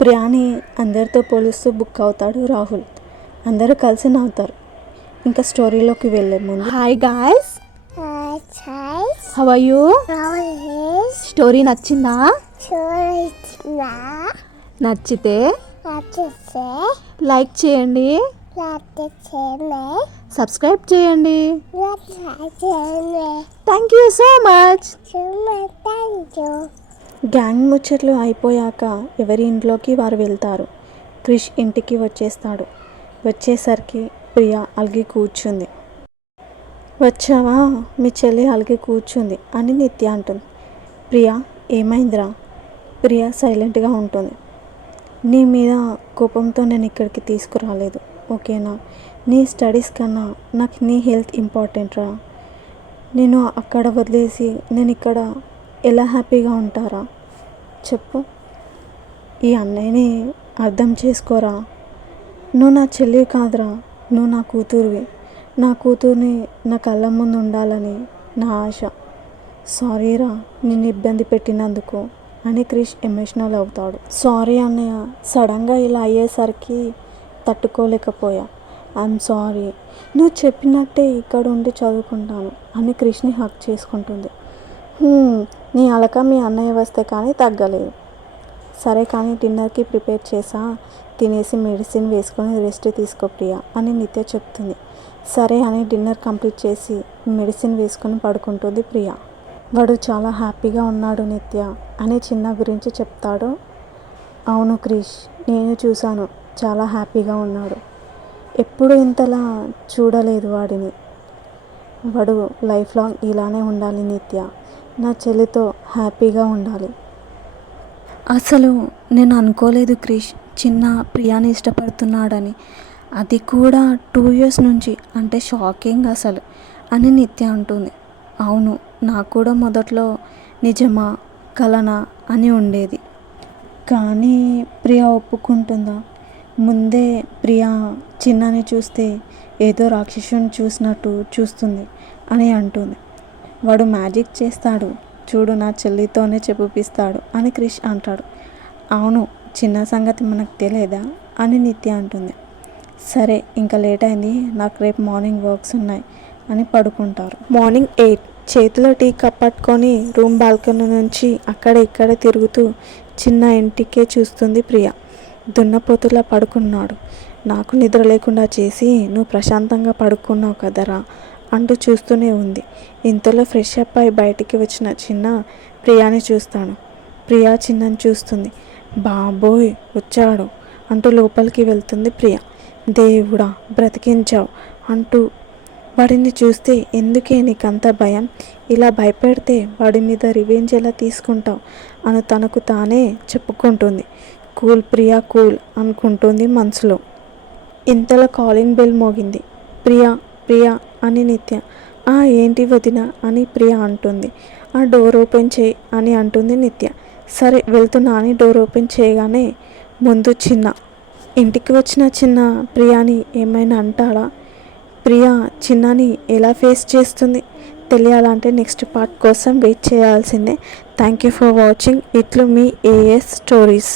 ప్రియాని అందరితో పోలుస్తూ బుక్ అవుతాడు రాహుల్. అందరూ కలిసి నవ్వుతారు. ఇంకా స్టోరీలోకి వెళ్ళే ముందు hi guys, how are you? Story నచ్చిందా? నచ్చితే లైక్ చేయండి, సబ్స్క్రైబ్ చేయండి. Thank you so much. Gang ముచ్చట్లు అయిపోయాక ఎవరి ఇంట్లోకి వారు వెళ్తారు. క్రిష్ ఇంటికి వచ్చేస్తాడు. వచ్చేసరికి ప్రియా అలిగి కూర్చుంది. వచ్చావా? మీ చెల్లి అలిగి కూర్చుంది అని నిత్య అంటుంది. ప్రియా ఏమైందిరా? ప్రియా సైలెంట్గా ఉంటుంది. నీ మీద కోపంతో నేను ఇక్కడికి తీసుకురాలేదు, ఓకేనా? నీ స్టడీస్ కన్నా నాకు నీ హెల్త్ ఇంపార్టెంట్ రా. నేను అక్కడ వదిలేసి నేను ఇక్కడ ఎలా హ్యాపీగా ఉంటారా చెప్పు? ఈ అన్నయ్యని అర్థం చేసుకోరా. నువ్వు నా చెల్లి కాదురా, నువ్వు నా కూతురువి. నా కూతుర్ని నా కళ్ళ ముందు ఉండాలని నా ఆశ. సారీరా నిన్ను ఇబ్బంది పెట్టినందుకు అని క్రిష్ ఎమోషనల్ అవుతాడు. సారీ అన్నయ్య, సడన్గా ఇలా అయ్యేసరికి తట్టుకోలేకపోయా. I'm sorry. నువ్వు చెప్పినట్టే ఇక్కడ ఉండి చదువుకుంటాను అని క్రిష్ని హక్ చేసుకుంటుంది. నీ అలక మీ అన్నయ్య వస్తే కానీ తగ్గలేదు. సరే కానీ డిన్నర్కి ప్రిపేర్ చేసా, తినేసి మెడిసిన్ వేసుకొని రెస్ట్ తీసుకో ప్రియా అని నిత్య చెప్తుంది. సరే అని డిన్నర్ కంప్లీట్ చేసి మెడిసిన్ వేసుకొని పడుకుంటుంది ప్రియా. వాడు చాలా హ్యాపీగా ఉన్నాడు నిత్య అని చిన్న గురించి చెప్తాడు. అవును క్రిష్, నేను చూశాను, చాలా హ్యాపీగా ఉన్నాడు. ఎప్పుడు ఇంతలా చూడలేదు వాడిని. వాడు లైఫ్ లాంగ్ ఇలానే ఉండాలి నిత్య, నా చెల్లితో హ్యాపీగా ఉండాలి. అసలు నేను అనుకోలేదు క్రిష్ చిన్న ప్రియాని ఇష్టపడుతున్నాడని, అది కూడా 2 years నుంచి. అంటే షాకింగ్ అసలు అని నిత్య అంటుంది. అవును, నాకు కూడా మొదట్లో నిజమా కలనా అని ఉండేది. కానీ ప్రియా ఒప్పుకుంటుందా? ముందే ప్రియా చిన్నని చూస్తే ఏదో రాక్షసుని చూసినట్టు చూస్తుంది అని అంటుంది. వాడు మ్యాజిక్ చేస్తాడు చూడు, నా చెల్లితోనే చెప్పిస్తాడు అని క్రిష్ అంటాడు. అవును, చిన్న సంగతి మనకు తెలియదా అని నిత్య అంటుంది. సరే ఇంకా లేట్ అయింది, నాకు రేపు మార్నింగ్ వర్క్స్ ఉన్నాయి అని పడుకుంటారు. మార్నింగ్ 8 చేతిలో టీ కప్ పట్టుకొని రూమ్ బాల్కనీ నుంచి అక్కడ ఇక్కడ తిరుగుతూ చిన్న ఇంటికే చూస్తుంది ప్రియ. దున్నపోతులా పడుకున్నాడు. నాకు నిద్ర లేకుండా చేసి నువ్వు ప్రశాంతంగా పడుకున్నావు కదరా అంటూ చూస్తూనే ఉంది. ఇంతలో ఫ్రెష్ అప్ అయి బయటికి వచ్చిన చిన్న ప్రియాని చూస్తాను. ప్రియా చిన్నని చూస్తుంది. బాబోయ్ వచ్చాడు అంటూ లోపలికి వెళ్తుంది ప్రియ. దేవుడా బ్రతికించావు అంటూ వాడిని చూస్తే ఎందుకే నీకంత భయం? ఇలా భయపెడితే వాడి మీద రివెంజ్ ఎలా తీసుకుంటావు అని తనకు తానే చెప్పుకుంటుంది. కూల్ ప్రియా కూల్ అనుకుంటుంది మనసులో. ఇంతలో కాలింగ్ బెల్ మోగింది. ప్రియా ప్రియా అని నిత్య. ఏంటి వదిన అని ప్రియ అంటుంది. డోర్ ఓపెన్ చేయి అని అంటుంది నిత్య. సరే వెళ్తున్నా అని డోర్ ఓపెన్ చేయగానే ముందు చిన్న. ఇంటికి వచ్చిన చిన్న ప్రియాని ఏమైనా అంటాడా? ప్రియా చిన్నని ఎలా ఫేస్ చేస్తుంది తెలియాలంటే నెక్స్ట్ పార్ట్ కోసం వెయిట్ చేయాల్సిందే. Thank you for watching. ఇట్లు మీ ఏఎస్ స్టోరీస్.